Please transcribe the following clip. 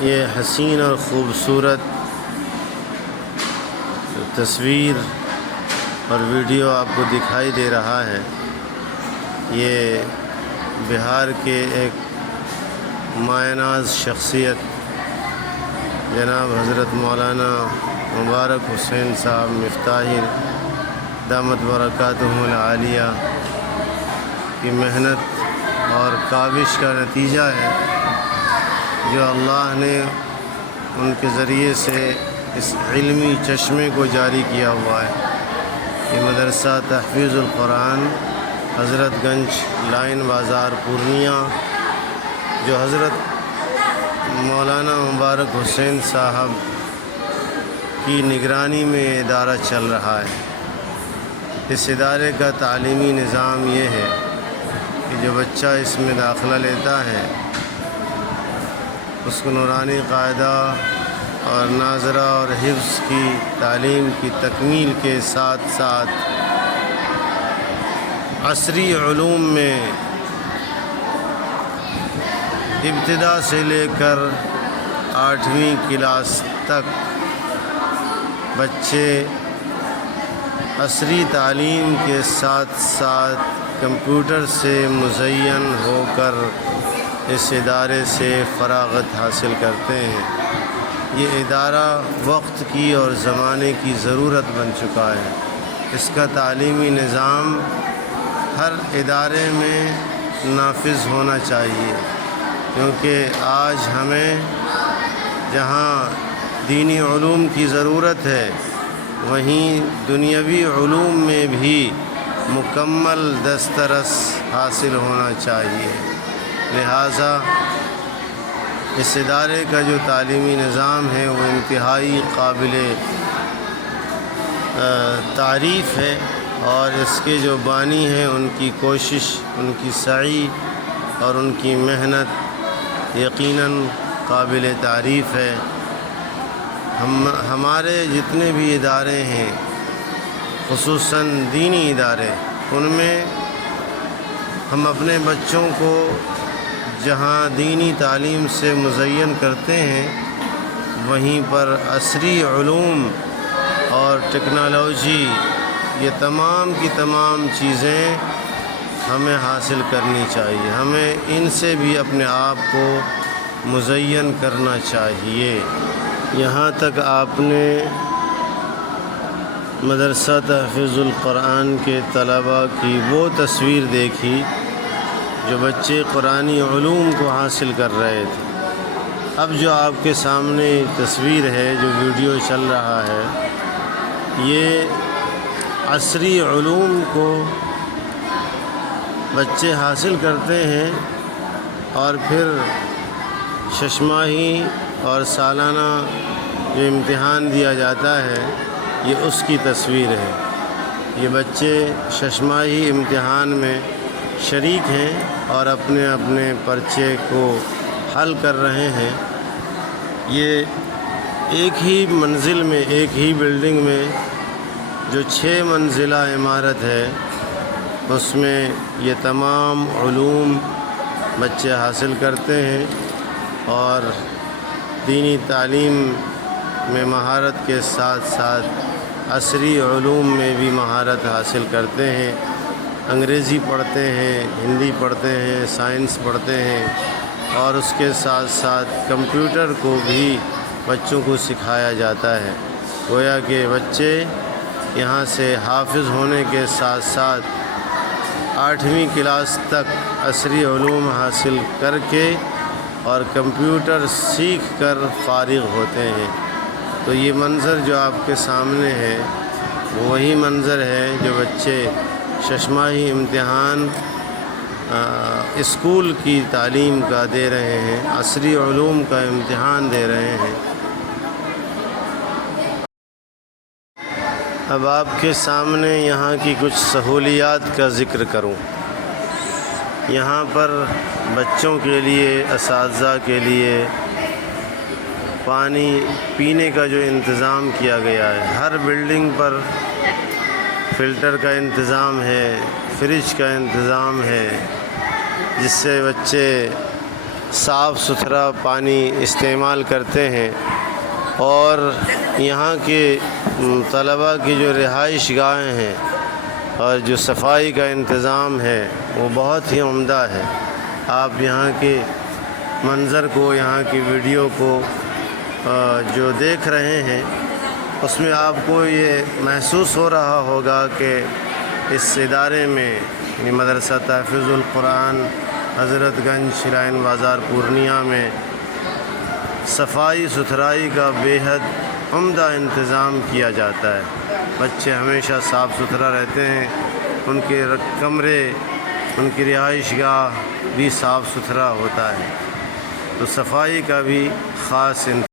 یہ حسین اور خوبصورت تصویر اور ویڈیو آپ کو دکھائی دے رہا ہے، یہ بہار کے ایک مایہ ناز شخصیت جناب حضرت مولانا مبارک حسین صاحب مفتاحی دامت برکاتہم العالیہ کی محنت اور کاوش کا نتیجہ ہے، جو اللہ نے ان کے ذریعے سے اس علمی چشمے کو جاری کیا ہوا ہے۔ یہ مدرسہ تحفیظ القرآن حضرت گنج لائن بازار پورنیہ، جو حضرت مولانا مبارک حسین صاحب کی نگرانی میں ادارہ چل رہا ہے۔ اس ادارے کا تعلیمی نظام یہ ہے کہ جو بچہ اس میں داخلہ لیتا ہے اس کو نورانی قاعدہ اور ناظرہ اور حفظ کی تعلیم کی تکمیل کے ساتھ ساتھ عصری علوم میں ابتدا سے لے کر 8ویں کلاس تک بچے عصری تعلیم کے ساتھ ساتھ کمپیوٹر سے مزین ہو کر اس ادارے سے فراغت حاصل کرتے ہیں۔ یہ ادارہ وقت کی اور زمانے کی ضرورت بن چکا ہے۔ اس کا تعلیمی نظام ہر ادارے میں نافذ ہونا چاہیے، کیونکہ آج ہمیں جہاں دینی علوم کی ضرورت ہے، وہیں دنیاوی علوم میں بھی مکمل دسترس حاصل ہونا چاہیے۔ لہٰذا اس ادارے کا جو تعلیمی نظام ہے وہ انتہائی قابل تعریف ہے، اور اس کے جو بانی ہیں ان کی کوشش، ان کی سعی اور ان کی محنت یقیناً قابل تعریف ہے۔ ہمارے جتنے بھی ادارے ہیں، خصوصاً دینی ادارے، ان میں ہم اپنے بچوں کو جہاں دینی تعلیم سے مزین کرتے ہیں، وہیں پر عصری علوم اور ٹیکنالوجی، یہ تمام کی تمام چیزیں ہمیں حاصل کرنی چاہیے۔ ہمیں ان سے بھی اپنے آپ کو مزین کرنا چاہیے۔ یہاں تک آپ نے مدرسہ تحفیظ القرآن کے طلباء کی وہ تصویر دیکھی جو بچے قرآنی علوم کو حاصل کر رہے تھے۔ اب جو آپ کے سامنے تصویر ہے، جو ویڈیو چل رہا ہے، یہ عصری علوم کو بچے حاصل کرتے ہیں، اور پھر ششماہی اور سالانہ جو امتحان دیا جاتا ہے، یہ اس کی تصویر ہے۔ یہ بچے ششماہی امتحان میں شریک ہیں اور اپنے اپنے پرچے کو حل کر رہے ہیں۔ یہ ایک ہی منزل میں، ایک ہی بلڈنگ میں جو 6 منزلہ عمارت ہے، اس میں یہ تمام علوم بچے حاصل کرتے ہیں، اور دینی تعلیم میں مہارت کے ساتھ ساتھ عصری علوم میں بھی مہارت حاصل کرتے ہیں۔ انگریزی پڑھتے ہیں، ہندی پڑھتے ہیں، سائنس پڑھتے ہیں، اور اس کے ساتھ ساتھ کمپیوٹر کو بھی بچوں کو سکھایا جاتا ہے۔ گویا کہ بچے یہاں سے حافظ ہونے کے ساتھ ساتھ 8ویں کلاس تک عصری علوم حاصل کر کے اور کمپیوٹر سیکھ کر فارغ ہوتے ہیں۔ تو یہ منظر جو آپ کے سامنے ہے، وہی منظر ہے جو بچے ششماہی امتحان اسکول کی تعلیم کا دے رہے ہیں، عصری علوم کا امتحان دے رہے ہیں۔ اب آپ کے سامنے یہاں کی کچھ سہولیات کا ذکر کروں۔ یہاں پر بچوں کے لیے، اساتذہ کے لیے پانی پینے کا جو انتظام کیا گیا ہے، ہر بلڈنگ پر فلٹر کا انتظام ہے، فریج کا انتظام ہے، جس سے بچے صاف ستھرا پانی استعمال کرتے ہیں، اور یہاں کے طلباء کی جو رہائش گاہیں ہیں اور جو صفائی کا انتظام ہے وہ بہت ہی عمدہ ہے۔ آپ یہاں کے منظر کو، یہاں کی ویڈیو کو جو دیکھ رہے ہیں، اس میں آپ کو یہ محسوس ہو رہا ہوگا کہ اس ادارے میں یعنی مدرسہ تحفیظ القرآن حضرت گنج شرائن بازار پورنیہ میں صفائی ستھرائی کا بے حد عمدہ انتظام کیا جاتا ہے۔ بچے ہمیشہ صاف ستھرا رہتے ہیں، ان کے کمرے، ان کی رہائش گاہ بھی صاف ستھرا ہوتا ہے، تو صفائی کا بھی خاص انتظام